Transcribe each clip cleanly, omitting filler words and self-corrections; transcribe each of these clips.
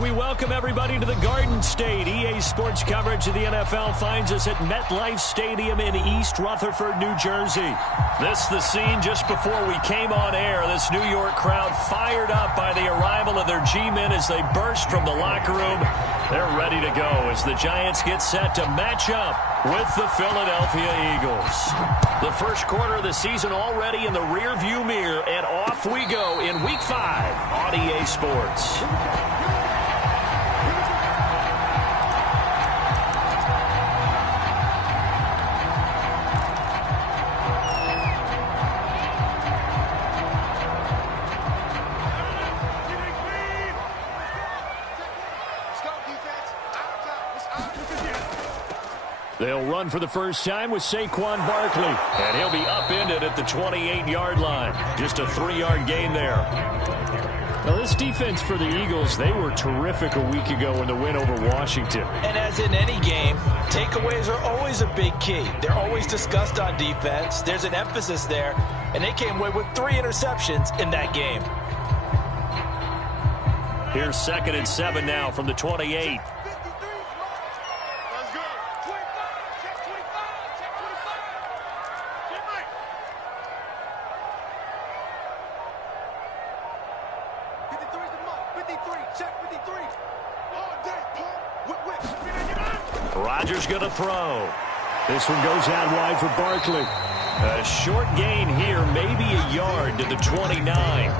We welcome everybody to the Garden State. EA Sports coverage of the NFL finds us at MetLife Stadium in East Rutherford, New Jersey. This the scene just before we came on air. This New York crowd fired up by the arrival of their G-men as they burst from the locker room. They're ready to go as the Giants get set to match up with the Philadelphia Eagles. The first quarter of the season already in the rearview mirror, and off we go in Week 5 on EA Sports. They'll run for the first time with Saquon Barkley, and he'll be upended at the 28-yard line. Just a 3-yard gain there. Now, this defense for the Eagles, they were terrific a week ago in the win over Washington. And as in any game, takeaways are always a big key. They're always discussed on defense. There's an emphasis there, and they came away with 3 interceptions in that game. Here's 2nd and 7 now from the 28. Rodgers going to throw. This one goes out wide for Barkley. A short gain here, maybe a yard to the 29.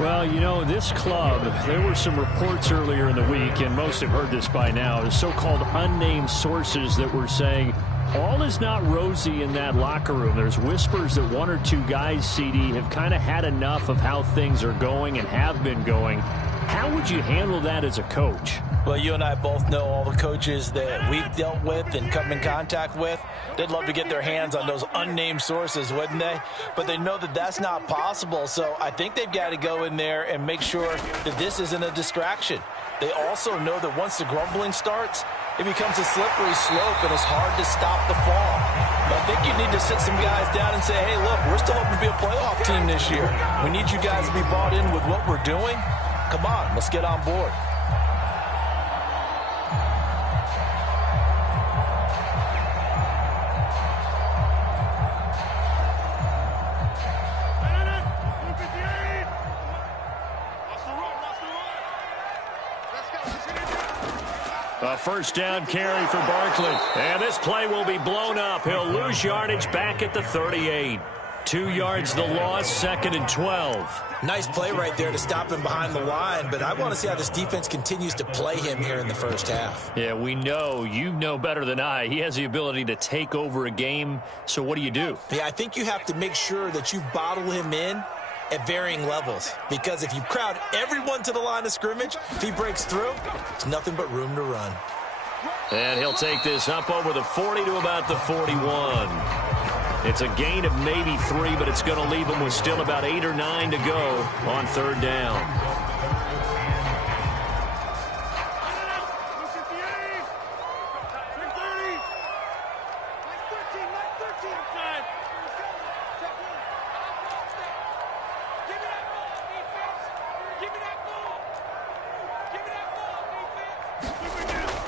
Well, you know, this club, there were some reports earlier in the week, and most have heard this by now, the so-called unnamed sources that were saying all is not rosy in that locker room. There's whispers that 1 or 2 guys, CD, have kind of had enough of how things are going and have been going. How would you handle that as a coach? Well, you and I both know all the coaches that we've dealt with and come in contact with. They'd love to get their hands on those unnamed sources, wouldn't they? But they know that that's not possible, so I think they've got to go in there and make sure that this isn't a distraction. They also know that once the grumbling starts, it becomes a slippery slope, and it's hard to stop the fall. But I think you need to sit some guys down and say, hey, look, we're still hoping to be a playoff team this year. We need you guys to be bought in with what we're doing. Come on, let's get on board. A first down carry for Barkley. And this play will be blown up. He'll lose yardage back at the 38. 2 yards the loss, 2nd and 12. Nice play right there to stop him behind the line, but I want to see how this defense continues to play him here in the first half. Yeah, we know. You know better than I. He has the ability to take over a game, so what do you do? Yeah, I think you have to make sure that you bottle him in at varying levels, because if you crowd everyone to the line of scrimmage, if he breaks through, it's nothing but room to run. And he'll take this up over the 40 to about the 41. It's a gain of maybe 3, but it's going to leave him with still about 8 or 9 to go on 3rd down.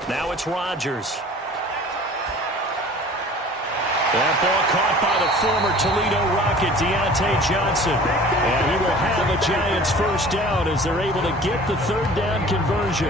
Now it's Rodgers. That ball caught by the former Toledo Rocket, Deontay Johnson. And he will have a Giants first down as they're able to get the 3rd down conversion.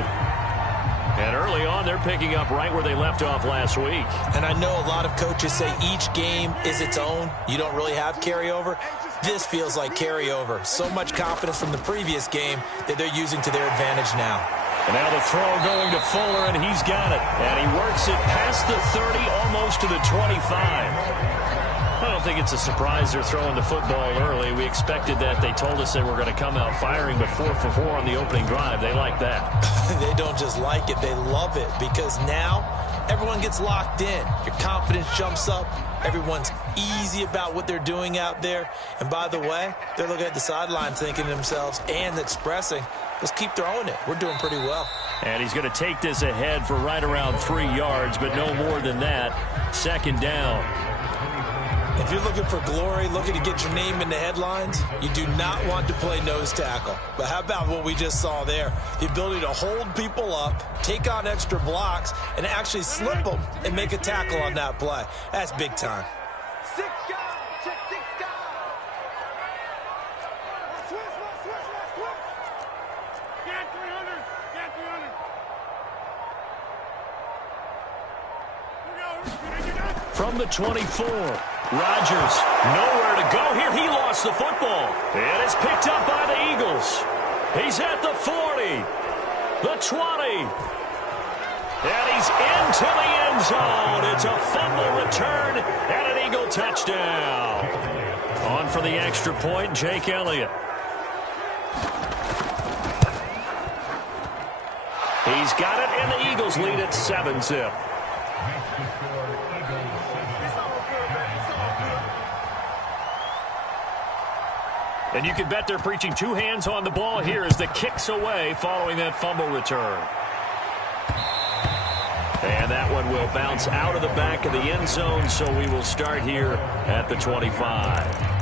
And early on, they're picking up right where they left off last week. And I know a lot of coaches say each game is its own. You don't really have carryover. This feels like carryover. So much confidence from the previous game that they're using to their advantage now. And now the throw going to Fuller, and he's got it. And he works it past the 30, almost to the 25. I don't think it's a surprise they're throwing the football early. We expected that. They told us they were going to come out firing, but 4 for 4 on the opening drive. They like that. They don't just like it, they love it, because now everyone gets locked in. Your confidence jumps up. Everyone's easy about what they're doing out there. And by the way, they're looking at the sideline thinking to themselves and expressing, let's keep throwing it. We're doing pretty well. And he's going to take this ahead for right around 3 yards, but no more than that. 2nd down. If you're looking for glory, looking to get your name in the headlines, you do not want to play nose tackle. But how about what we just saw there? The ability to hold people up, take on extra blocks, and actually slip them and make a tackle on that play. That's big time. Six guys. Check six guys. Switch. Get 300. Get 300. From the 24, Rodgers, nowhere to go here. He lost the football. And it's picked up by the Eagles. He's at the 40, the 20, and he's into the end zone. It's a fumble return and an Eagle touchdown. On for the extra point, Jake Elliott. He's got it, and the Eagles lead at 7-zip. And you can bet they're preaching two hands on the ball here as the kick's away following that fumble return. And that one will bounce out of the back of the end zone, so we will start here at the 25.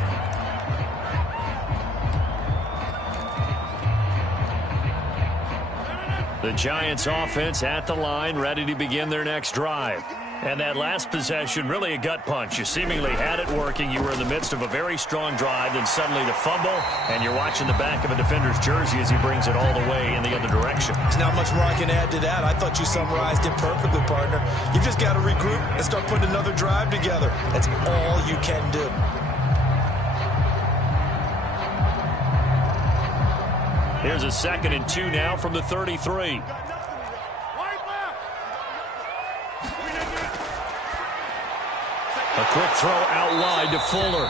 The Giants offense at the line, ready to begin their next drive. And that last possession, really a gut punch. You seemingly had it working. You were in the midst of a very strong drive, then suddenly the fumble, and you're watching the back of a defender's jersey as he brings it all the way in the other direction. There's not much more I can add to that. I thought you summarized it perfectly, partner. You just got to regroup and start putting another drive together. That's all you can do. Here's a 2nd and 2 now from the 33. A quick throw out wide to Fuller.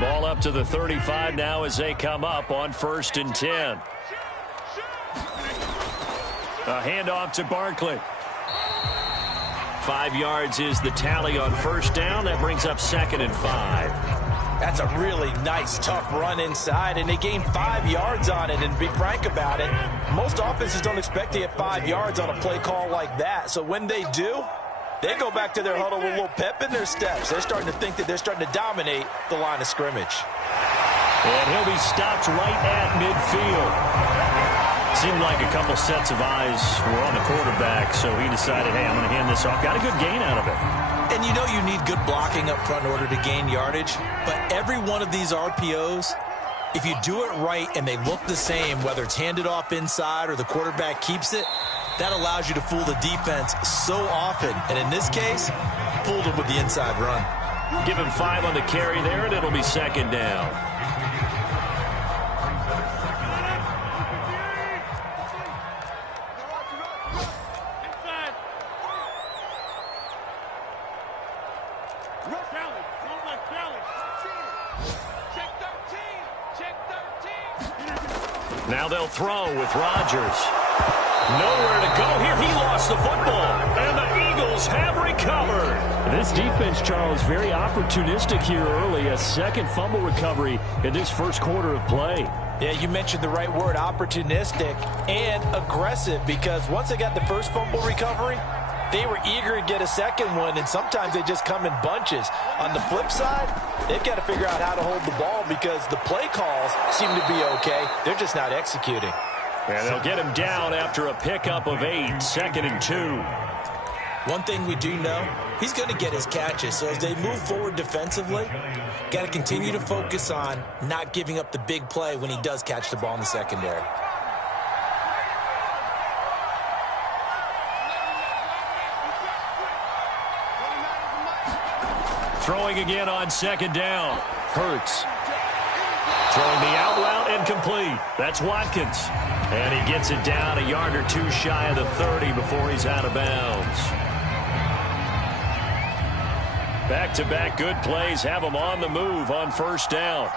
Ball up to the 35 now as they come up on 1st and 10. A handoff to Barkley. 5 yards is the tally on 1st down. That brings up 2nd and 5. That's a really nice, tough run inside, and they gained 5 yards on it. And to be frank about it, most offenses don't expect to get 5 yards on a play call like that. So when they do, they go back to their huddle with a little pep in their steps. They're starting to think that they're starting to dominate the line of scrimmage. And he'll be stopped right at midfield. Seemed like a couple sets of eyes were on the quarterback, so he decided, hey, I'm going to hand this off. Got a good gain out of it. And you know you need good blocking up front in order to gain yardage, but every one of these RPOs, if you do it right and they look the same, whether it's handed off inside or the quarterback keeps it, that allows you to fool the defense so often. And in this case, fooled them with the inside run. Give him 5 on the carry there, and it'll be 2nd down. Now they'll throw with Rodgers. Nowhere to go here. He lost the football, and the Eagles have recovered. This defense, Charles, very opportunistic here early. A 2nd fumble recovery in this 1st quarter of play. Yeah, you mentioned the right word, opportunistic and aggressive, because once they got the 1st fumble recovery, they were eager to get a 2nd one, and sometimes they just come in bunches. On the flip side, they've got to figure out how to hold the ball because the play calls seem to be okay. They're just not executing. And they'll get him down after a pickup of 8, 2nd and 2. One thing we do know, he's going to get his catches. So as they move forward defensively, got to continue to focus on not giving up the big play when he does catch the ball in the secondary. Throwing again on 2nd down. Hurts. Throwing the out route incomplete. That's Watkins. And he gets it down a yard or 2 shy of the 30 before he's out of bounds. Back-to-back good plays have him on the move on 1st down.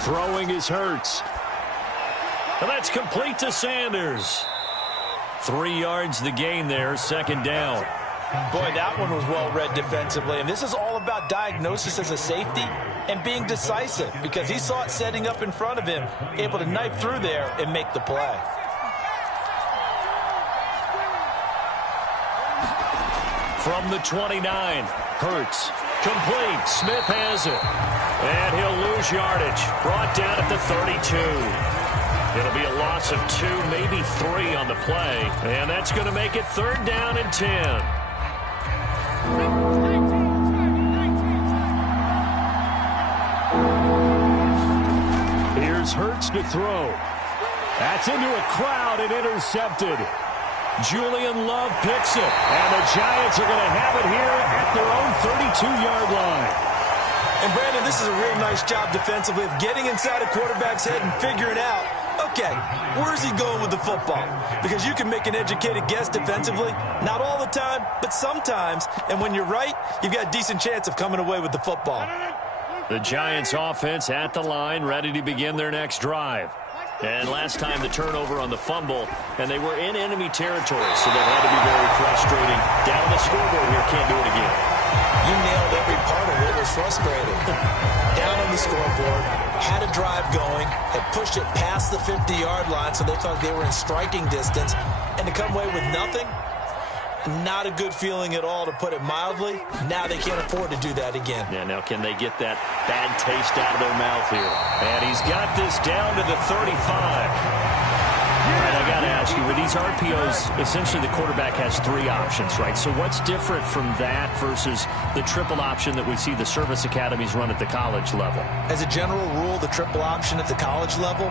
Throwing is Hurts. And that's complete to Sanders. 3 yards the gain there, 2nd down. Boy, that one was well read defensively. And this is all about diagnosis as a safety and being decisive, because he saw it setting up in front of him, able to knife through there and make the play. From the 29, Hurts. Complete. Smith has it. And he'll lose yardage. Brought down at the 32. It'll be a loss of 2, maybe 3 on the play. And that's going to make it 3rd down and 10. Here's Hurts to throw. That's into a crowd and intercepted. Julian Love picks it, and the Giants are going to have it here at their own 32-yard line. And, Brandon, this is a real nice job defensively of getting inside a quarterback's head and figuring out, okay, where's he going with the football? Because you can make an educated guess defensively, not all the time, but sometimes. And when you're right, you've got a decent chance of coming away with the football. The Giants offense at the line, ready to begin their next drive. And last time the turnover on the fumble, and they were in enemy territory, so that had to be very frustrating. Down on the scoreboard here, can't do it again. You nailed every part of what was frustrating. Down on the scoreboard, had a drive going, had pushed it past the 50-yard line, so they thought they were in striking distance, and to come away with nothing, not a good feeling at all, to put it mildly. Now they can't afford to do that again. Yeah, now can they get that bad taste out of their mouth here? And he's got this down to the 35. All right, I got to ask you, with these RPOs, essentially the quarterback has 3 options, right? So what's different from that versus the triple option that we see the service academies run at the college level? As a general rule, the triple option at the college level,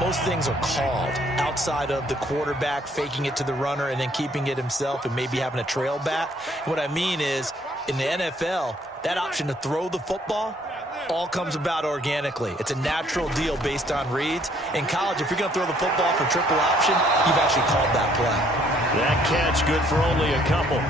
most things are called outside of the quarterback faking it to the runner and then keeping it himself and maybe having a trail back. What I mean is, in the NFL, that option to throw the football all comes about organically. It's a natural deal based on reads. In college, if you're going to throw the football for triple option, you've actually called that play. That catch good for only a couple.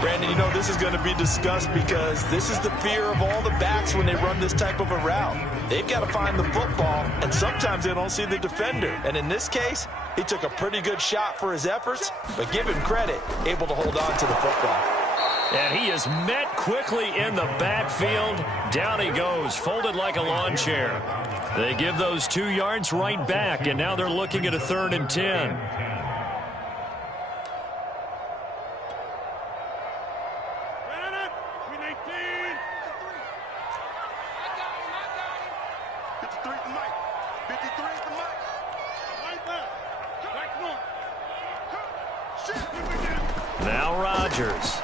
Brandon, you know this is going to be discussed because this is the fear of all the backs when they run this type of a route. They've got to find the football, and sometimes they don't see the defender. And in this case, he took a pretty good shot for his efforts, but give him credit, able to hold on to the football. And he is met quickly in the backfield. Down he goes, folded like a lawn chair. They give those 2 yards right back, and now they're looking at a 3rd and 10. Now Rodgers.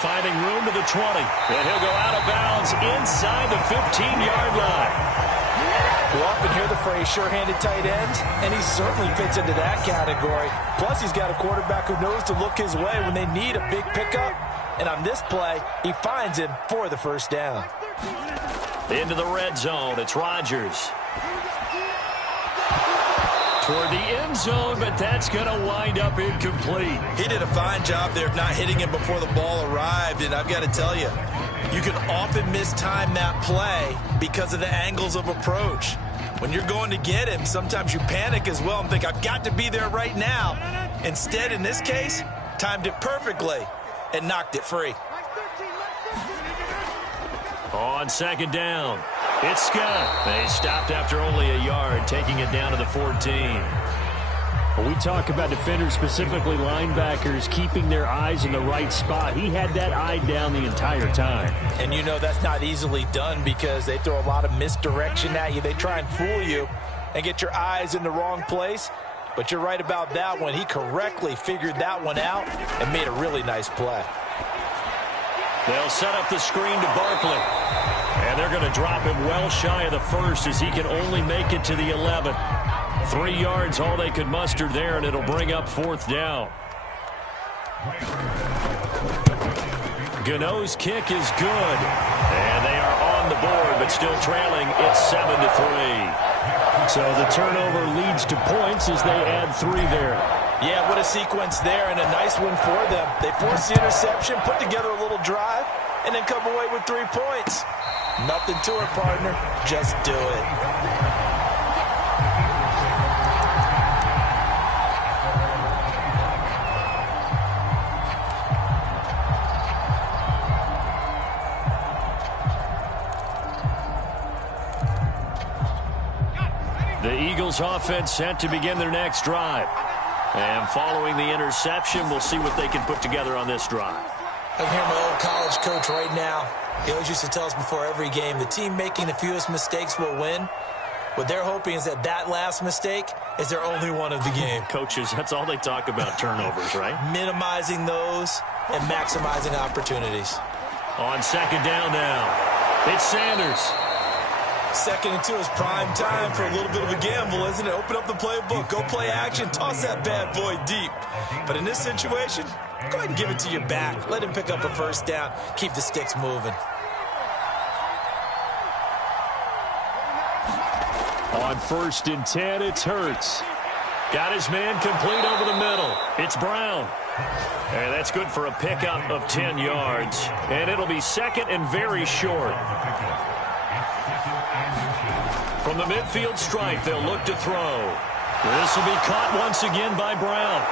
Finding room to the 20. And he'll go out of bounds inside the 15-yard line. You often hear the phrase sure-handed tight ends, and he certainly fits into that category. Plus, he's got a quarterback who knows to look his way when they need a big pickup. And on this play, he finds him for the 1st down. Into the red zone. It's Rodgers. Toward the end zone, but that's going to wind up incomplete. He did a fine job there of not hitting him before the ball arrived, and I've got to tell you, you can often mistime that play because of the angles of approach. When you're going to get him, sometimes you panic as well and think, I've got to be there right now. Instead, in this case, timed it perfectly and knocked it free. On 2nd down, it's Scott. They stopped after only a yard, taking it down to the 14. When we talk about defenders, specifically linebackers, keeping their eyes in the right spot, he had that eye down the entire time. And you know that's not easily done because they throw a lot of misdirection at you. They try and fool you and get your eyes in the wrong place. But you're right about that one. He correctly figured that one out and made a really nice play. They'll set up the screen to Barkley. And they're going to drop him well shy of the 1st as he can only make it to the 11th. 3 yards, all they could muster there, and it'll bring up 4th down. Gano's kick is good. And they are on the board, but still trailing. It's 7-3. So the turnover leads to points as they add 3 there. Yeah, what a sequence there, and a nice one for them. They force the interception, put together a little drive, and then come away with 3 points. Nothing to it, partner. Just do it. Eagles offense set to begin their next drive. And following the interception, we'll see what they can put together on this drive. I can hear my old college coach right now. He always used to tell us before every game, the team making the fewest mistakes will win. What they're hoping is that last mistake is their only one of the game. Coaches, that's all they talk about, turnovers, right? Minimizing those and maximizing opportunities. On second down now, it's Sanders. 2nd and 2 is prime time for a little bit of a gamble, isn't it? Open up the playbook, go play action, toss that bad boy deep. But in this situation, go ahead and give it to your back. Let him pick up a first down, keep the sticks moving. On 1st and 10, it's Hurts. Got his man complete over the middle. It's Brown. And that's good for a pickup of 10 yards. And it'll be second and very short. From the midfield stripe, they'll look to throw. This will be caught once again by Brown.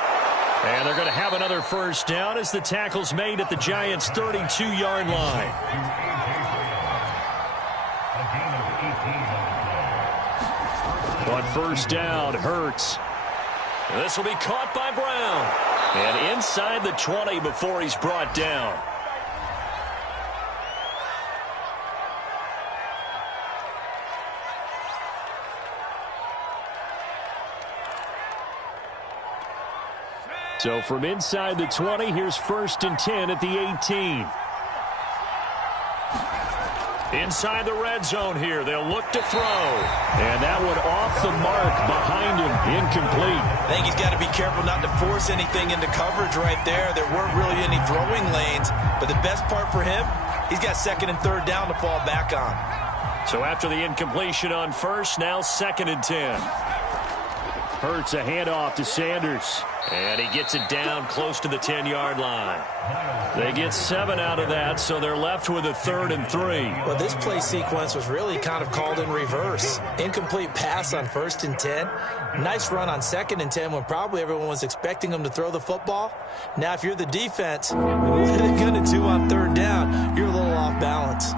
And they're going to have another first down as the tackle's made at the Giants' 32-yard line. On first down, Hurts. This will be caught by Brown. And inside the 20 before he's brought down. So from inside the 20, here's 1st and 10 at the 18. Inside the red zone here, they'll look to throw. And that one off the mark behind him, incomplete. I think he's got to be careful not to force anything into coverage right there. There weren't really any throwing lanes, but the best part for him, he's got 2nd and 3rd down to fall back on. So after the incompletion on first, now 2nd and 10. Hurts a handoff to Sanders. And he gets it down close to the 10-yard line. They get 7 out of that, so they're left with a 3rd and 3. Well, this play sequence was really kind of called in reverse. Incomplete pass on 1st and 10. Nice run on 2nd and 10 when probably everyone was expecting him to throw the football. Now, if you're the defense, what are they going to do on 3rd down? You're a little off balance.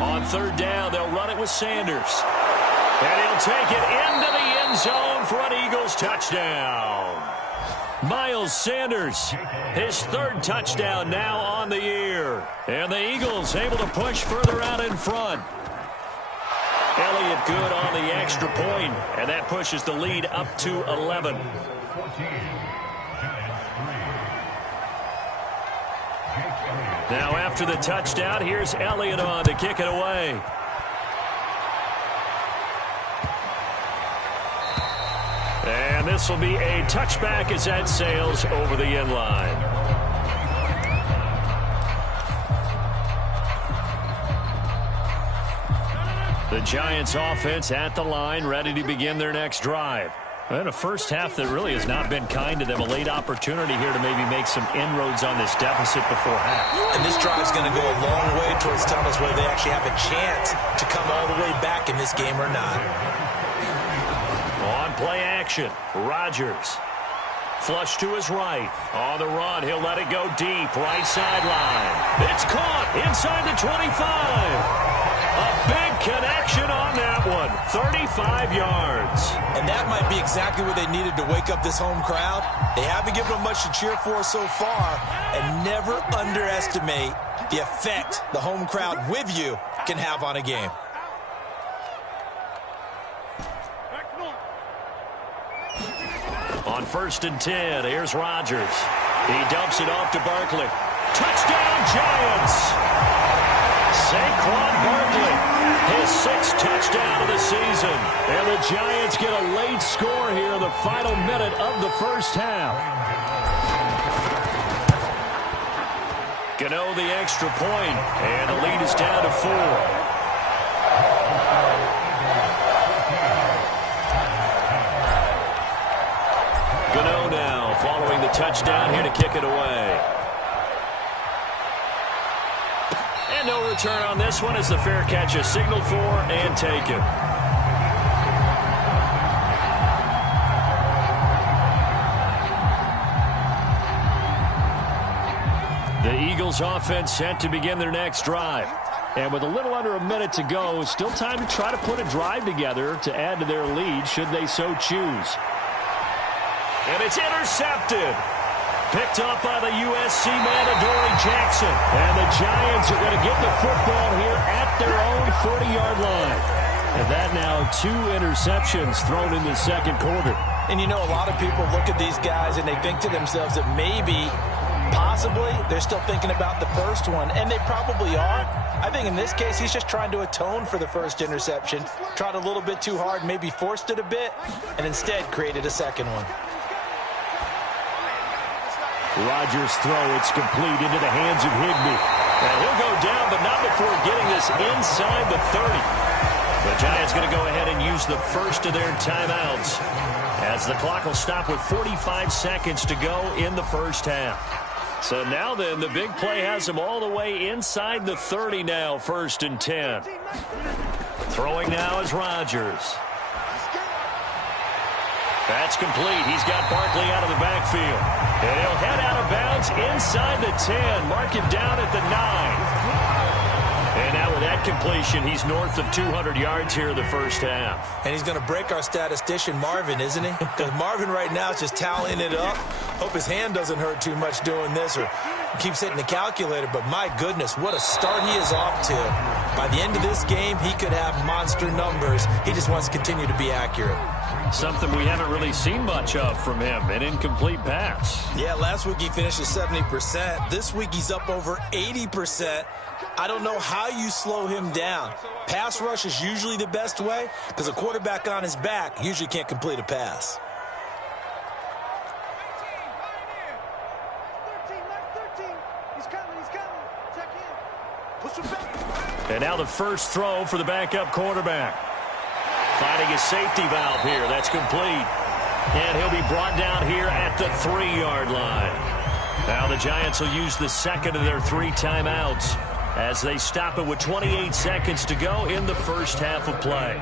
On 3rd down, they'll run it with Sanders. And he'll take it into the end zone for an Eagles touchdown. Miles Sanders, his 3rd touchdown now on the year. And the Eagles able to push further out in front. Elliott good on the extra point, and that pushes the lead up to 11. Now after the touchdown, here's Elliott on to kick it away. And this will be a touchback as that sails over the end line. The Giants offense at the line, ready to begin their next drive. And a first half that really has not been kind to them. A late opportunity here to maybe make some inroads on this deficit before half. And this drive's going to go a long way towards telling us whether they actually have a chance to come all the way back in this game or not. On play action, Rodgers. Flush to his right. On the run, he'll let it go deep. Right sideline. It's caught inside the 25. A big connection on that one. 35 yards. And that might be exactly what they needed to wake up this home crowd. They haven't given them much to cheer for so far. And never underestimate the effect the home crowd with you can have on a game. On 1st and 10, here's Rodgers. He dumps it off to Barkley. Touchdown, Giants! Saquon Barkley, his 6th touchdown of the season. And the Giants get a late score here in the final minute of the first half. Gano the extra point, and the lead is down to 4. Gano now following the touchdown here to kick it away. And no return on this one as the fair catch is signaled for and taken. The Eagles offense set to begin their next drive. And with a little under a minute to go, still time to try to put a drive together to add to their lead should they so choose. And it's intercepted. Picked up by the USC man, Adoree Jackson. And the Giants are going to get the football here at their own 40-yard line. And that now 2 interceptions thrown in the second quarter. And you know, a lot of people look at these guys and they think to themselves that maybe, possibly, they're still thinking about the first one. And they probably are. I think in this case, he's just trying to atone for the first interception. Tried a little bit too hard, maybe forced it a bit, and instead created a second one. Rodgers' throw, it's complete into the hands of Higbee. And he'll go down, but not before getting this inside the 30. The Giants going to go ahead and use the first of their timeouts as the clock will stop with 45 seconds to go in the first half. So now then, the big play has them all the way inside the 30 now, 1st and 10. Throwing now is Rodgers. That's complete. He's got Barkley out of the backfield. And he'll head out of bounds inside the 10. Mark him down at the 9. And now with that completion, he's north of 200 yards here in the first half. And he's going to break our statistician, Marvin, isn't he? Because Marvin right now is just tallying it up. Hope his hand doesn't hurt too much doing this or keeps hitting the calculator. But my goodness, what a start he is off to. By the end of this game, he could have monster numbers. He just wants to continue to be accurate. Something we haven't really seen much of from him, an incomplete pass. Yeah, last week he finished at 70%. This week he's up over 80%. I don't know how you slow him down. Pass rush is usually the best way because a quarterback on his back usually can't complete a pass. 13. He's coming. Check in. Push him back. And now the first throw for the backup quarterback. Finding a safety valve here. That's complete. And he'll be brought down here at the 3-yard line. Now the Giants will use the second of their 3 timeouts as they stop it with 28 seconds to go in the first half of play.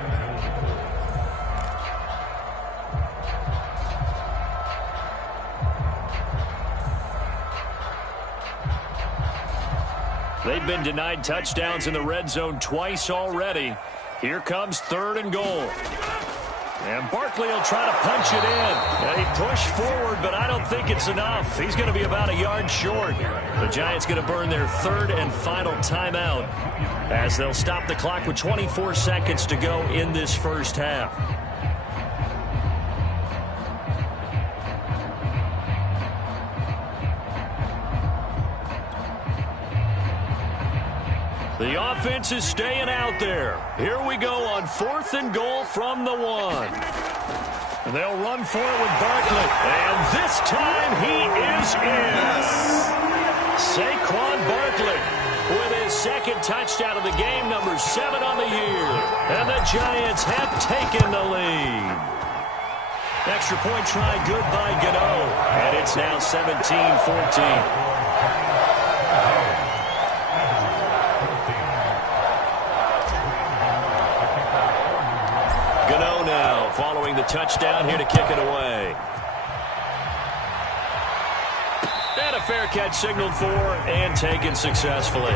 They've been denied touchdowns in the red zone twice already. Here comes 3rd and goal. And Barkley will try to punch it in. He pushed forward, but I don't think it's enough. He's going to be about a yard short. The Giants going to burn their 3rd and final timeout as they'll stop the clock with 24 seconds to go in this first half. The offense is staying out there. Here we go on 4th and goal from the 1. And they'll run for it with Barkley. And this time he is in. Saquon Barkley with his 2nd touchdown of the game, number 7 on the year. And the Giants have taken the lead. Extra point try good by Gano. And it's now 17-14. Following the touchdown here to kick it away. And a fair catch signaled for and taken successfully.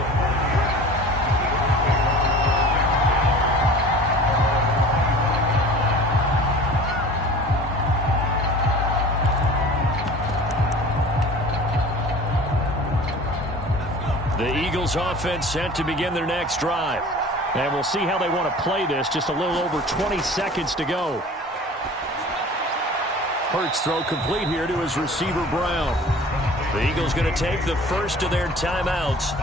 The Eagles offense set to begin their next drive. And we'll see how they want to play this. Just a little over 20 seconds to go. Hurts throw complete here to his receiver, Brown. The Eagles going to take the first of their timeouts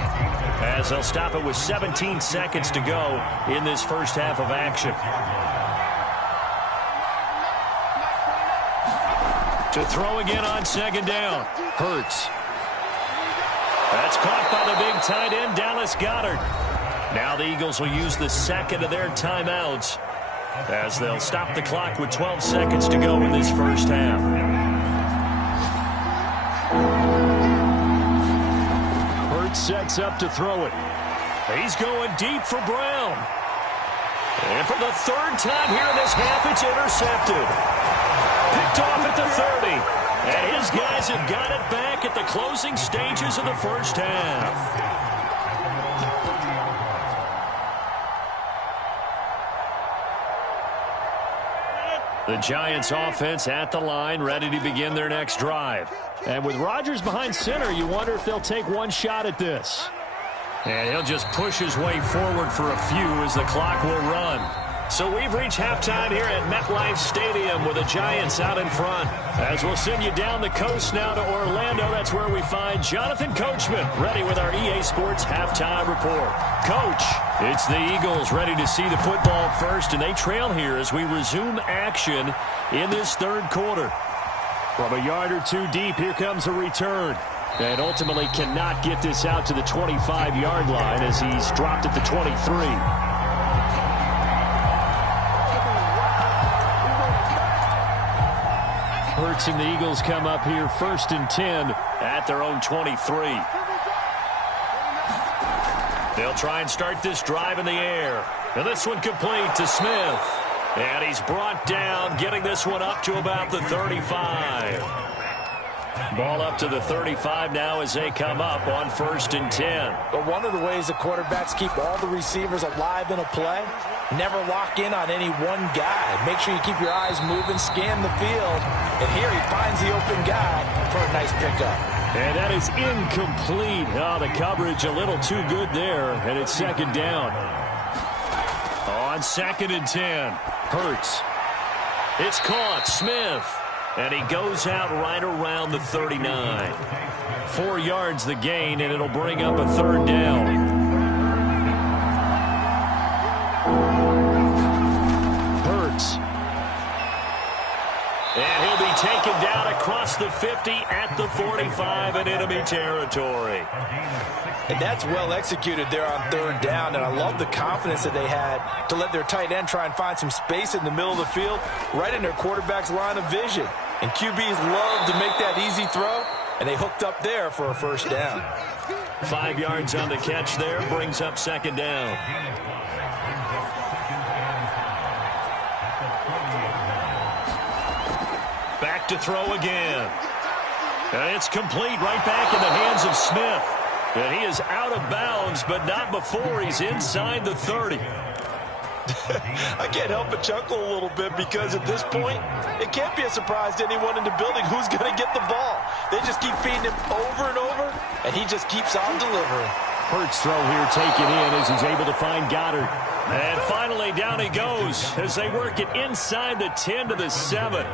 as they'll stop it with 17 seconds to go in this first half of action. To throw again on 2nd down. Hurts. That's caught by the big tight end, Dallas Goedert. Now the Eagles will use the 2nd of their timeouts as they'll stop the clock with 12 seconds to go in this first half. Hurts sets up to throw it. He's going deep for Brown. And for the 3rd time here in this half, it's intercepted. Picked off at the 30. And his guys have got it back at the closing stages of the first half. The Giants offense at the line, ready to begin their next drive. And with Rodgers behind center, you wonder if they'll take one shot at this. And he'll just push his way forward for a few as the clock will run. So we've reached halftime here at MetLife Stadium with the Giants out in front. As we'll send you down the coast now to Orlando, that's where we find Jonathan Coachman ready with our EA Sports halftime report. Coach, it's the Eagles ready to see the football first, and they trail here as we resume action in this third quarter. From a yard or two deep, here comes a return. And ultimately cannot get this out to the 25-yard line as he's dropped at the 23. Hurts and the Eagles come up here 1st and 10 at their own 23. They'll try and start this drive in the air. And this one complete to Smith. And he's brought down, getting this one up to about the 35. Ball up to the 35 now as they come up on 1st and 10. But one of the ways the quarterbacks keep all the receivers alive in a play, never lock in on any one guy. Make sure you keep your eyes moving, scan the field. And here he finds the open guy for a nice pickup. And that is incomplete. Oh, the coverage a little too good there, and it's 2nd down. On 2nd and 10, Hurts. It's caught, Smith. And he goes out right around the 39. 4 yards the gain, and it'll bring up a 3rd down. Hurts. And he'll be taken down across the 50 at the 45 in enemy territory. And that's well executed there on 3rd down, and I love the confidence that they had to let their tight end try and find some space in the middle of the field, right in their quarterback's line of vision. And QBs love to make that easy throw, and they hooked up there for a 1st down. 5 yards on the catch there, brings up 2nd down. Back to throw again. And it's complete right back in the hands of Smith. And he is out of bounds, but not before he's inside the 30. I can't help but chuckle a little bit because at this point, it can't be a surprise to anyone in the building who's going to get the ball. They just keep feeding him over and over, and he just keeps on delivering. Hurts throw here taken in as he's able to find Goddard. And finally down he goes as they work it inside the 10 to the 7.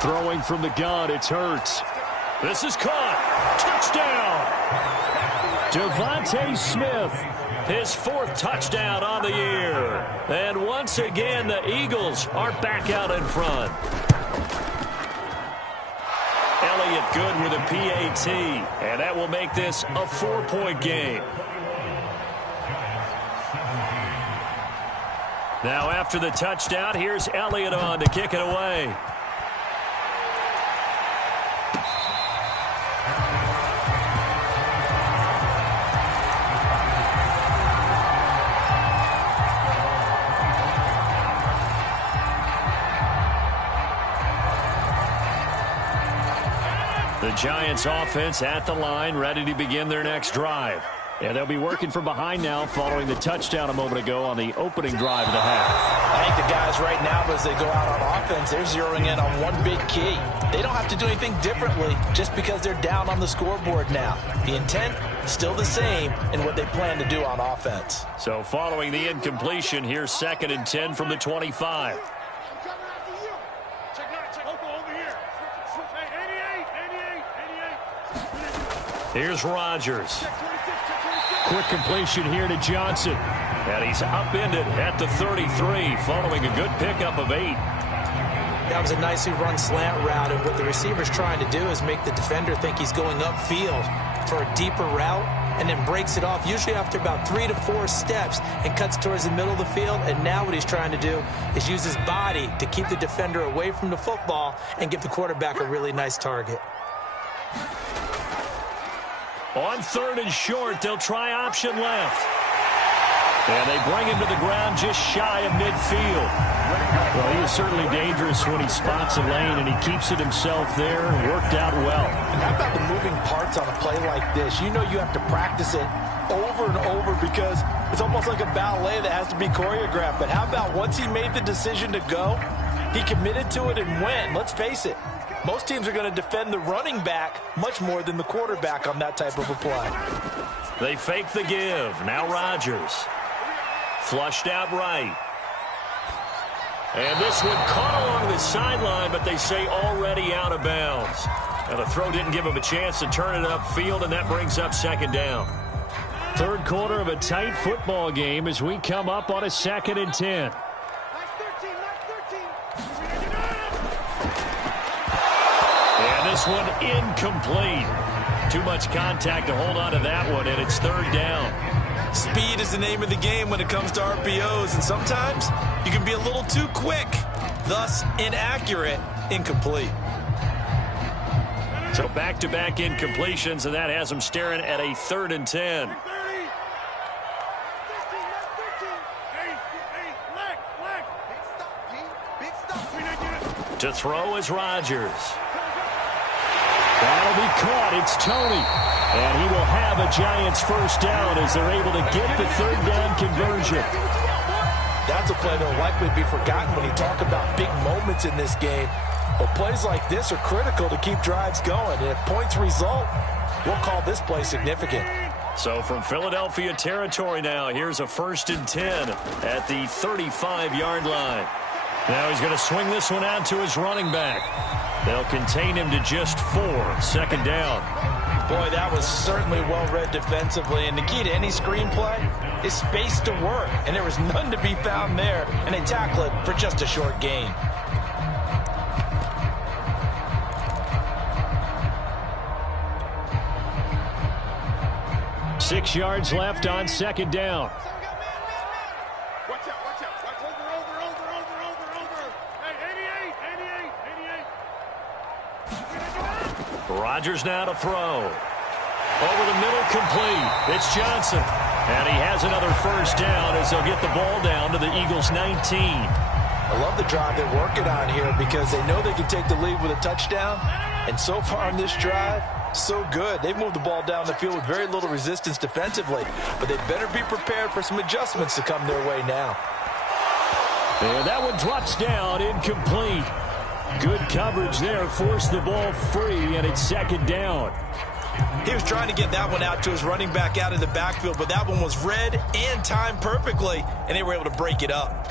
Throwing from the gun, it's Hurts. This is caught. Touchdown. Devontae Smith. His 4th touchdown on the year. And once again, the Eagles are back out in front. Elliott good with a PAT. And that will make this a 4-point game. Now after the touchdown, here's Elliott on to kick it away. The Giants offense at the line, ready to begin their next drive. And they'll be working from behind now following the touchdown a moment ago on the opening drive of the half. I think the guys right now, as they go out on offense, they're zeroing in on one big key. They don't have to do anything differently just because they're down on the scoreboard now. The intent, still the same in what they plan to do on offense. So following the incompletion, here's 2nd and 10 from the 25. Here's Rodgers. Quick completion here to Johnson. And he's upended at the 33 following a good pickup of 8. That was a nicely run slant route, and what the receiver's trying to do is make the defender think he's going upfield for a deeper route and then breaks it off, usually after about 3 to 4 steps, and cuts towards the middle of the field. And now what he's trying to do is use his body to keep the defender away from the football and give the quarterback a really nice target. On 3rd and short, they'll try option left. And they bring him to the ground just shy of midfield. Well, he is certainly dangerous when he spots a lane, and he keeps it himself there. Worked out well. And how about the moving parts on a play like this? You know you have to practice it over and over because it's almost like a ballet that has to be choreographed. But how about once he made the decision to go, he committed to it and went. Let's face it, most teams are going to defend the running back much more than the quarterback on that type of a play. They fake the give. Now Rodgers. Flushed out right. And this one caught along the sideline, but they say already out of bounds. Now the throw didn't give him a chance to turn it upfield, and that brings up second down. Third quarter of a tight football game as we come up on a 2nd and 10. And this one incomplete. Too much contact to hold on to that one, and it's third down. Speed is the name of the game when it comes to RPOs, and sometimes you can be a little too quick, thus inaccurate, incomplete. So back-to-back incompletions, and that has him staring at a 3rd and 10. To throw is Rodgers. That'll be caught. It's Tony. And he will have a Giants first down as they're able to get the 3rd down conversion. That's a play that will likely be forgotten when you talk about big moments in this game. But plays like this are critical to keep drives going. And if points result, we'll call this play significant. So from Philadelphia territory now, here's a 1st and 10 at the 35-yard line. Now he's going to swing this one out to his running back. They'll contain him to just 4. 2nd down. Boy, that was certainly well-read defensively. And the key to any screenplay is space to work. And there was none to be found there. And they tackle it for just a short gain. Six yards left on 2nd down. Watch out. Hey, 88. Rodgers now to throw. Over the middle, complete. It's Johnson. And he has another first down as they'll get the ball down to the Eagles' 19. I love the drive they're working on here because they know they can take the lead with a touchdown. And so far on this drive, so good. They've moved the ball down the field with very little resistance defensively. But they better be prepared for some adjustments to come their way now. And that one drops down, incomplete. Good coverage there, forced the ball free, and it's 2nd down. He was trying to get that one out to his running back out of the backfield, but that one was read and timed perfectly, and they were able to break it up.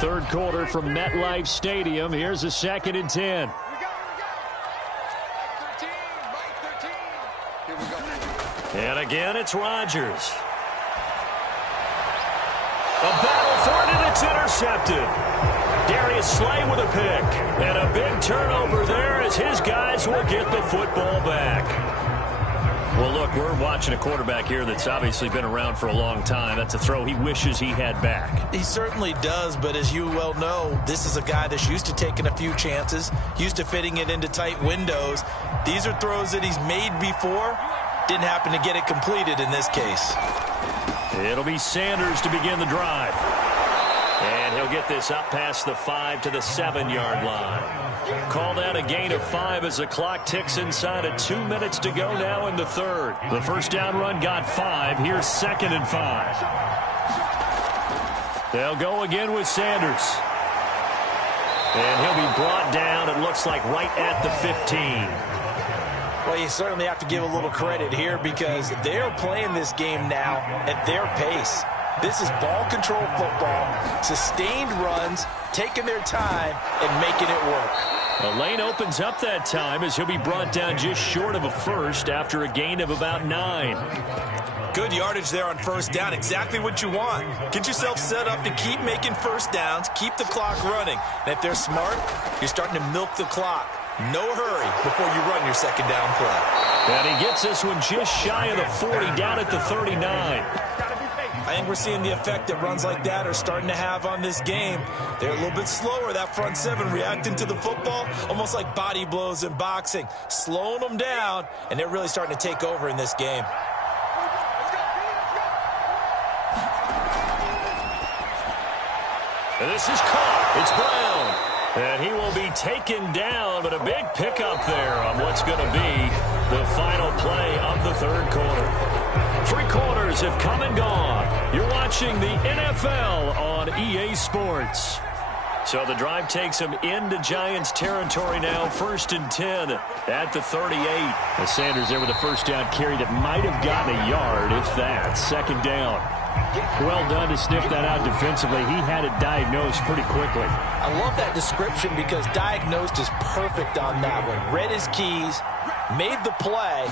Third quarter from MetLife Stadium. Here's a 2nd and 10. And again, it's Rodgers. A battle for it, and it's intercepted. Darius Slay with a pick. And a big turnover there as his guys will get the football back. Well, look, we're watching a quarterback here that's obviously been around for a long time. That's a throw he wishes he had back. He certainly does, but as you well know, this is a guy that's used to taking a few chances, used to fitting it into tight windows. These are throws that he's made before. Didn't happen to get it completed in this case. It'll be Sanders to begin the drive. And he'll get this up past the 5 to the 7-yard line. Call that a gain of 5 as the clock ticks inside of 2 minutes to go now in the third. The first down run got 5. Here's 2nd and 5. They'll go again with Sanders. And he'll be brought down, it looks like, right at the 15. Well, you certainly have to give a little credit here because they're playing this game now at their pace. This is ball control football, sustained runs, taking their time, and making it work. The lane opens up that time as he'll be brought down just short of a first after a gain of about 9. Good yardage there on first down, exactly what you want. Get yourself set up to keep making first downs, keep the clock running. And if they're smart, you're starting to milk the clock. No hurry before you run your second down play. And he gets this one just shy of the 40, down at the 39. I think we're seeing the effect that runs like that are starting to have on this game. They're a little bit slower, that front seven, reacting to the football, almost like body blows in boxing, slowing them down, and they're really starting to take over in this game. And this is caught. It's Brown. And he will be taken down, but a big pickup there on what's going to be the final play of the third quarter. 3 quarters have come and gone. You're watching the NFL on EA Sports. So the drive takes him into Giants territory now, 1st and 10 at the 38. And Sanders there with a first down carry that might have gotten a yard, if that. 2nd down. Well done to sniff that out defensively. He had it diagnosed pretty quickly. I love that description because diagnosed is perfect on that one. Read his keys, made the play,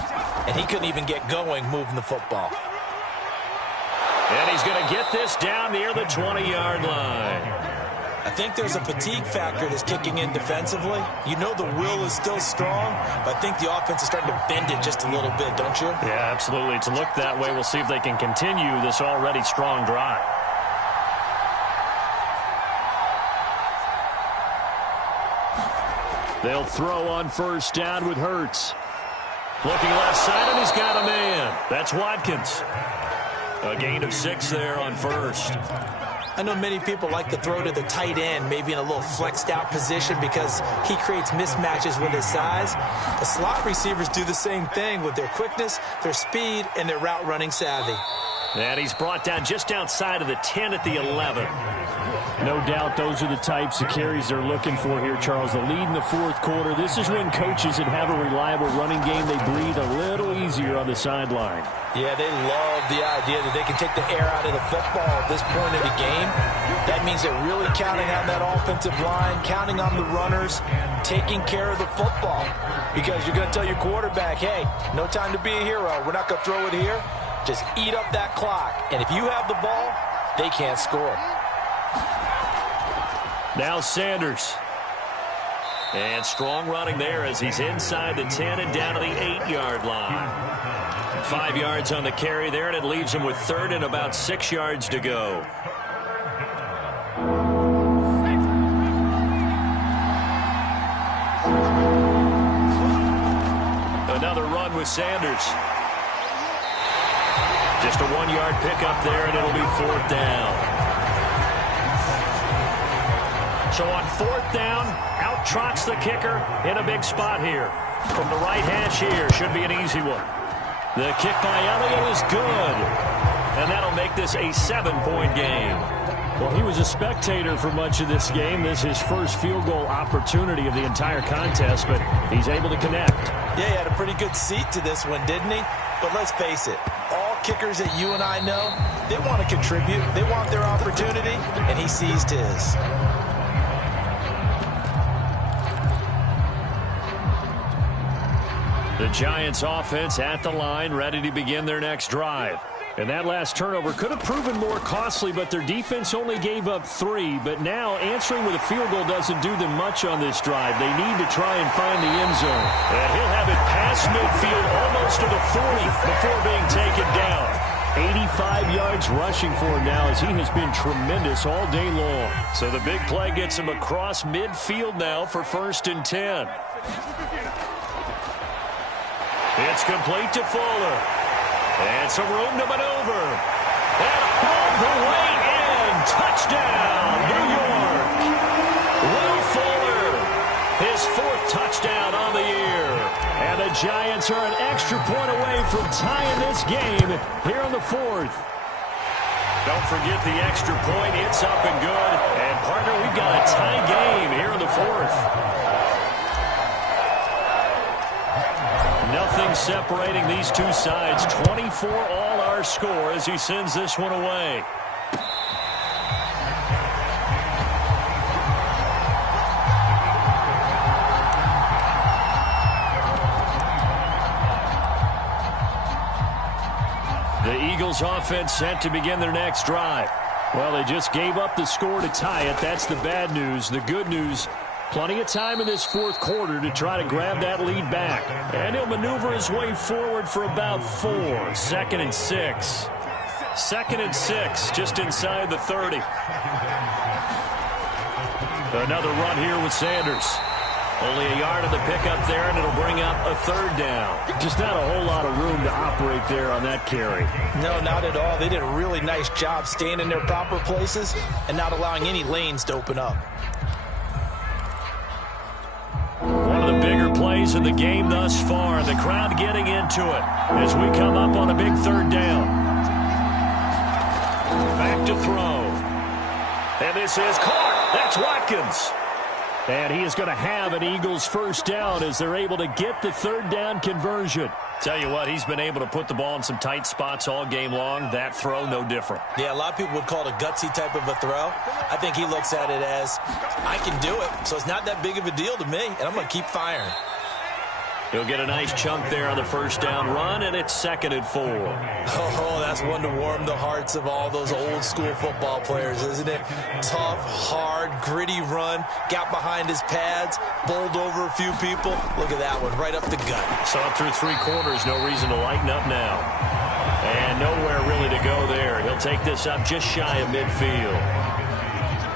and he couldn't even get going moving the football. And he's going to get this down near the 20-yard line. I think there's a fatigue factor that's kicking in defensively. You know the will is still strong, but I think the offense is starting to bend it just a little bit, don't you? Yeah, absolutely. It's looked that way. We'll see if they can continue this already strong drive. They'll throw on first down with Hurts. Looking left side, and he's got a man. That's Watkins. A gain of 6 there on first. I know many people like to throw to the tight end, maybe in a little flexed out position because he creates mismatches with his size. The slot receivers do the same thing with their quickness, their speed, and their route running savvy. And he's brought down just outside of the 10 at the 11. No doubt those are the types of carries they're looking for here, Charles. The lead in the 4th quarter. This is when coaches that have a reliable running game, they breathe a little easier on the sideline. Yeah, they love the idea that they can take the air out of the football at this point of the game. That means they're really counting on that offensive line, counting on the runners, taking care of the football. Because you're going to tell your quarterback, hey, no time to be a hero. We're not going to throw it here. Just eat up that clock. And if you have the ball, they can't score. Now Sanders. And strong running there as he's inside the 10 and down to the 8-yard line. 5 yards on the carry there, and it leaves him with 3rd and about 6 yards to go. Another run with Sanders. Just a 1-yard pickup there, and it'll be 4th down. So on 4th down, out trots the kicker in a big spot here. From the right hash here, should be an easy one. The kick by Elliott is good. And that'll make this a 7-point game. Well, he was a spectator for much of this game. This is his first field goal opportunity of the entire contest, but he's able to connect. Yeah, he had a pretty good seat to this one, didn't he? But let's face it, all kickers that you and I know, they want to contribute. They want their opportunity, and he seized his. The Giants offense at the line, ready to begin their next drive. And that last turnover could have proven more costly, but their defense only gave up 3. But now answering with a field goal doesn't do them much on this drive. They need to try and find the end zone. And he'll have it past midfield almost to the 40 before being taken down. 85 yards rushing for him now as he has been tremendous all day long. So the big play gets him across midfield now for 1st and 10. It's complete to Fuller. And some room to maneuver. And all the way in. Touchdown, New York. Will Fuller, his 4th touchdown on the year. And the Giants are an extra point away from tying this game here on the 4th. Don't forget the extra point. It's up and good. And, partner, we've got a tie game here in the 4th. Nothing separating these two sides. 24 all our score as he sends this one away. The Eagles offense set to begin their next drive. Well, they just gave up the score to tie it. That's the bad news. The good news, plenty of time in this 4th quarter to try to grab that lead back. And he'll maneuver his way forward for about 4. 2nd and 6. 2nd and 6, just inside the 30. Another run here with Sanders. Only a yard of the pickup there, and it'll bring up a 3rd down. Just not a whole lot of room to operate there on that carry. No, not at all. They did a really nice job staying in their proper places and not allowing any lanes to open up. One of the bigger plays in the game thus far. The crowd getting into it as we come up on a big 3rd down. Back to throw. And this is caught. That's Watkins. And he is going to have an Eagles 1st down as they're able to get the 3rd down conversion. Tell you what, he's been able to put the ball in some tight spots all game long. That throw, no different. Yeah, a lot of people would call it a gutsy type of a throw. I think he looks at it as, I can do it, so it's not that big of a deal to me, and I'm going to keep firing. He'll get a nice chunk there on the 1st down run, and it's 2nd and 4. Oh, that's one to warm the hearts of all those old school football players, isn't it? Tough, hard, gritty run, got behind his pads, bowled over a few people. Look at that one, right up the gut. Saw it through 3 quarters, no reason to lighten up now. And nowhere really to go there. He'll take this up just shy of midfield.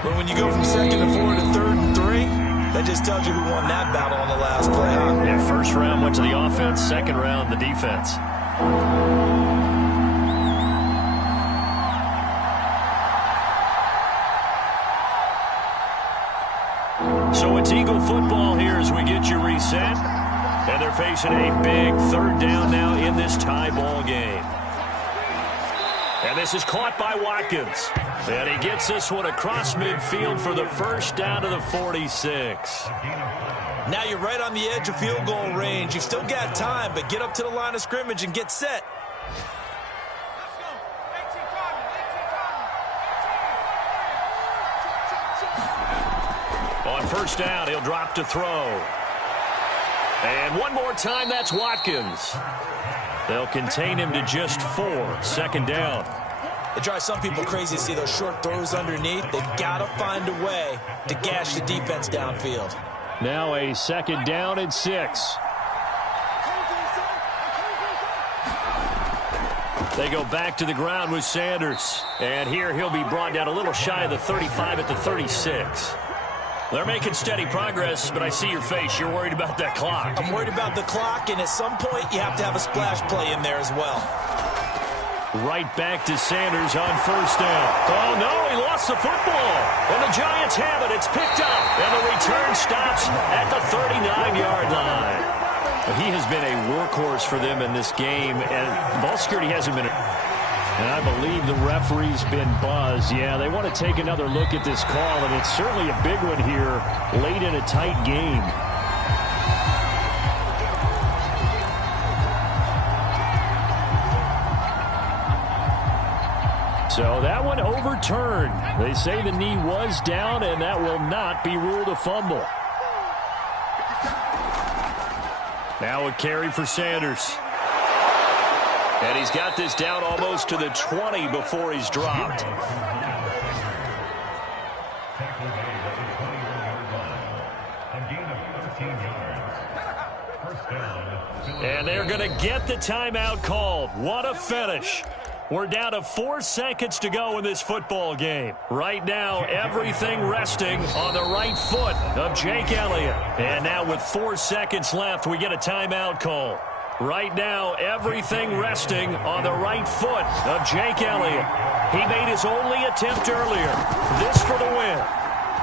But when you go from 2nd and 4 to 3rd and 3, that just tells you who won that battle on the last play, huh? Yeah, 1st round went to the offense, 2nd round the defense. So it's Eagle football here as we get you reset. And they're facing a big 3rd down now in this tie ball game. And this is caught by Watkins. And he gets this one across midfield for the 1st down to the 46. Now you're right on the edge of field goal range. You've still got time, but get up to the line of scrimmage and get set. On 1st down, he'll drop to throw. And one more time, that's Watkins. They'll contain him to just 4. 2nd down. It drives some people crazy to see those short throws underneath. They've got to find a way to gash the defense downfield. Now a 2nd down and 6. They go back to the ground with Sanders. And here he'll be brought down a little shy of the 35 at the 36. They're making steady progress, but I see your face. You're worried about that clock. I'm worried about the clock, and at some point you have to have a splash play in there as well. Right back to Sanders on 1st down. Oh, no, he lost the football. And the Giants have it. It's picked up. And the return stops at the 39-yard line. He has been a workhorse for them in this game, and ball security hasn't been... And I believe the referee's been buzzed. Yeah, they want to take another look at this call, and it's certainly a big one here late in a tight game. So that one overturned. They say the knee was down, and that will not be ruled a fumble. Now a carry for Sanders. And he's got this down almost to the 20 before he's dropped. And they're going to get the timeout called. What a finish. We're down to 4 seconds to go in this football game. Right now, everything resting on the right foot of Jake Elliott. And now with 4 seconds left, we get a timeout call. Right now, everything resting on the right foot of Jake Elliott. He made his only attempt earlier. This for the win.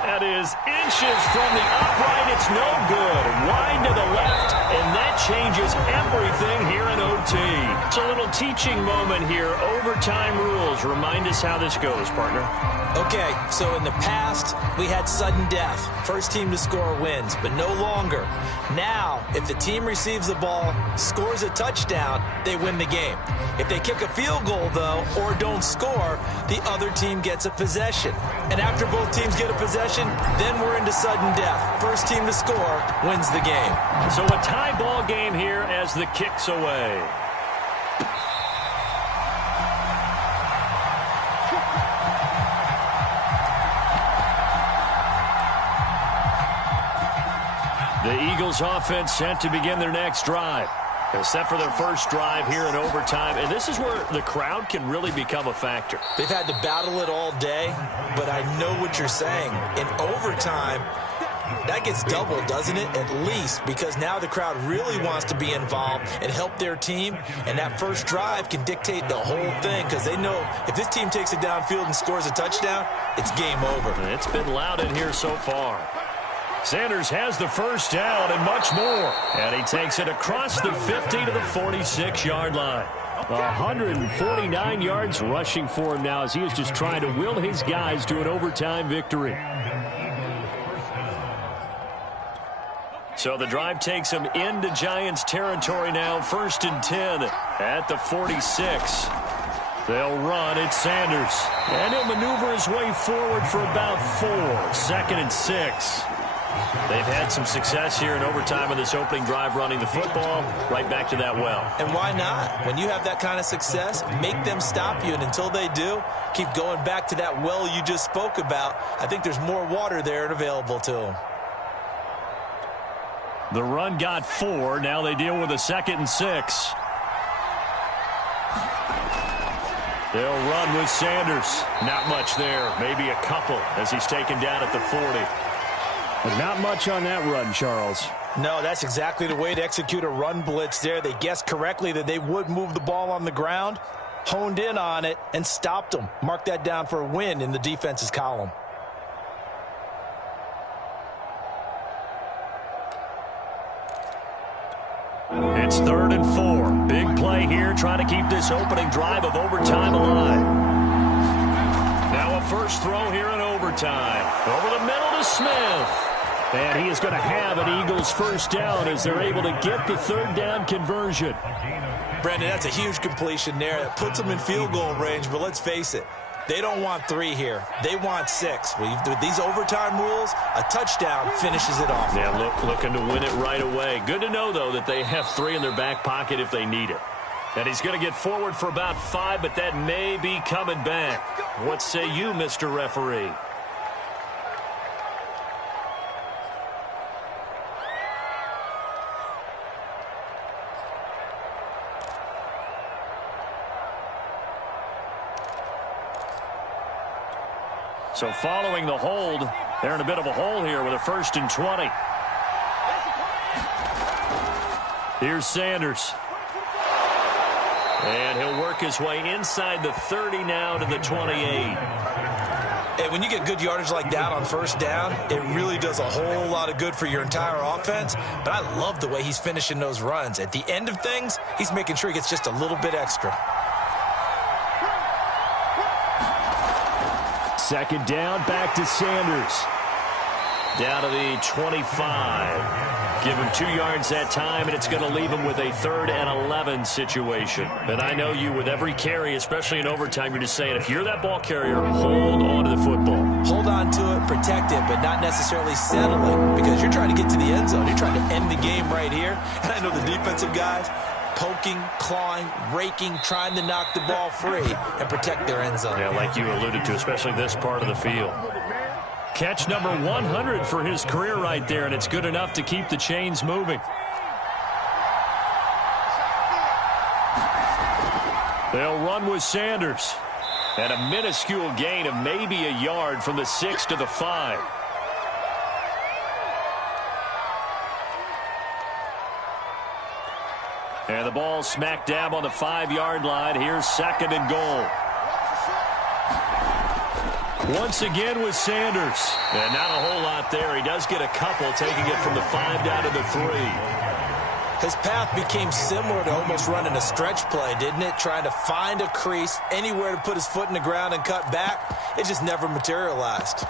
That is inches from the upright. It's no good. Wide to the left, and that changes everything here in OT. It's a little teaching moment here. Overtime rules. Remind us how this goes, partner. Okay, so in the past, we had sudden death. First team to score wins, but no longer. Now, if the team receives the ball, scores a touchdown, they win the game. If they kick a field goal, though, or don't score, the other team gets a possession. And after both teams get a possession, then we're into sudden death. First team to score wins the game. So a tie ball game here as the kick's away. The Eagles offense set to begin their next drive. Set for their first drive here in overtime, and this is where the crowd can really become a factor. They've had to battle it all day, but I know what you're saying. In overtime, that gets doubled, doesn't it? At least, because now the crowd really wants to be involved and help their team, and that first drive can dictate the whole thing because they know if this team takes it downfield and scores a touchdown, it's game over. It's been loud in here so far. Sanders has the first down and much more. And he takes it across the 50 to the 46-yard line. 149 yards rushing for him now as he is just trying to will his guys to an overtime victory. So the drive takes him into Giants territory now. 1st and 10 at the 46. They'll run. It's Sanders. And he'll maneuver his way forward for about 4. 2nd and 6. They've had some success here in overtime in this opening drive running the football. Right back to that well. And why not? When you have that kind of success, make them stop you. And until they do, keep going back to that well you just spoke about. I think there's more water there and available to them. The run got 4. Now they deal with a 2nd and 6. They'll run with Sanders. Not much there. Maybe a couple as he's taken down at the 40. But not much on that run, Charles. No, that's exactly the way to execute a run blitz there. They guessed correctly that they would move the ball on the ground, honed in on it, and stopped them. Mark that down for a win in the defense's column. It's 3rd and 4. Big play here, trying to keep this opening drive of overtime alive. Now a first throw here in overtime. Over the middle to Smith. And he is going to have an Eagles first down as they're able to get the 3rd down conversion. Brandon, that's a huge completion there. That puts them in field goal range, but let's face it, they don't want 3 here. They want 6. With these overtime rules, a touchdown finishes it off. Yeah, looking to win it right away. Good to know, though, that they have 3 in their back pocket if they need it. And he's going to get forward for about 5, but that may be coming back. What say you, Mr. Referee? So following the hold, they're in a bit of a hole here with a 1st and 20. Here's Sanders. And he'll work his way inside the 30 now to the 28. And when you get good yardage like that on 1st down, it really does a whole lot of good for your entire offense. But I love the way he's finishing those runs. At the end of things, he's making sure he gets just a little bit extra. 2nd down, back to Sanders. Down to the 25. Give him 2 yards that time, and it's going to leave him with a 3rd and 11 situation. And I know you, with every carry, especially in overtime, you're just saying, if you're that ball carrier, hold on to the football. Hold on to it, protect it, but not necessarily settle it, because you're trying to get to the end zone. You're trying to end the game right here. And I know the defensive guys, poking, clawing, raking, trying to knock the ball free and protect their end zone. Yeah, like you alluded to, especially this part of the field. Catch number 100 for his career right there, and it's good enough to keep the chains moving. They'll run with Sanders. And a minuscule gain of maybe a yard from the 6 to the 5. And the ball smack dab on the 5-yard line. Here's 2nd and goal. Once again with Sanders. And not a whole lot there. He does get a couple, taking it from the 5 down to the 3. His path became similar to almost running a stretch play, didn't it? Trying to find a crease, anywhere to put his foot in the ground and cut back. It just never materialized.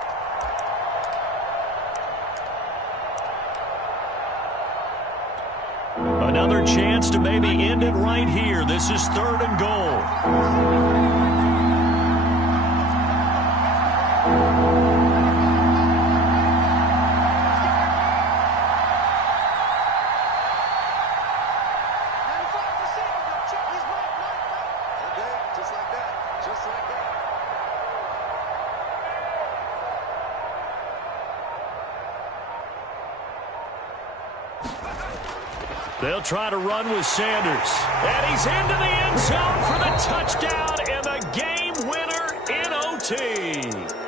Another chance to maybe end it right here. This is 3rd and goal. They'll try to run with Sanders. And he's into the end zone for the touchdown and the game winner in OT.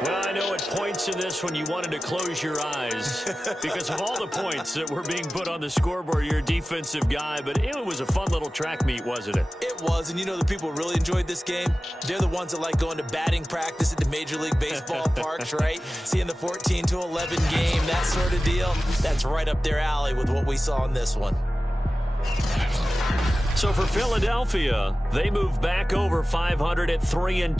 Well, I know at points in this when you wanted to close your eyes because of all the points that were being put on the scoreboard. You're a defensive guy, but it was a fun little track meet, wasn't it? It was, and you know the people really enjoyed this game? They're the ones that like going to batting practice at the Major League Baseball parks, right? Seeing the 14-11 game, that sort of deal. That's right up their alley with what we saw in this one. So for Philadelphia, they move back over 500 at 3-2.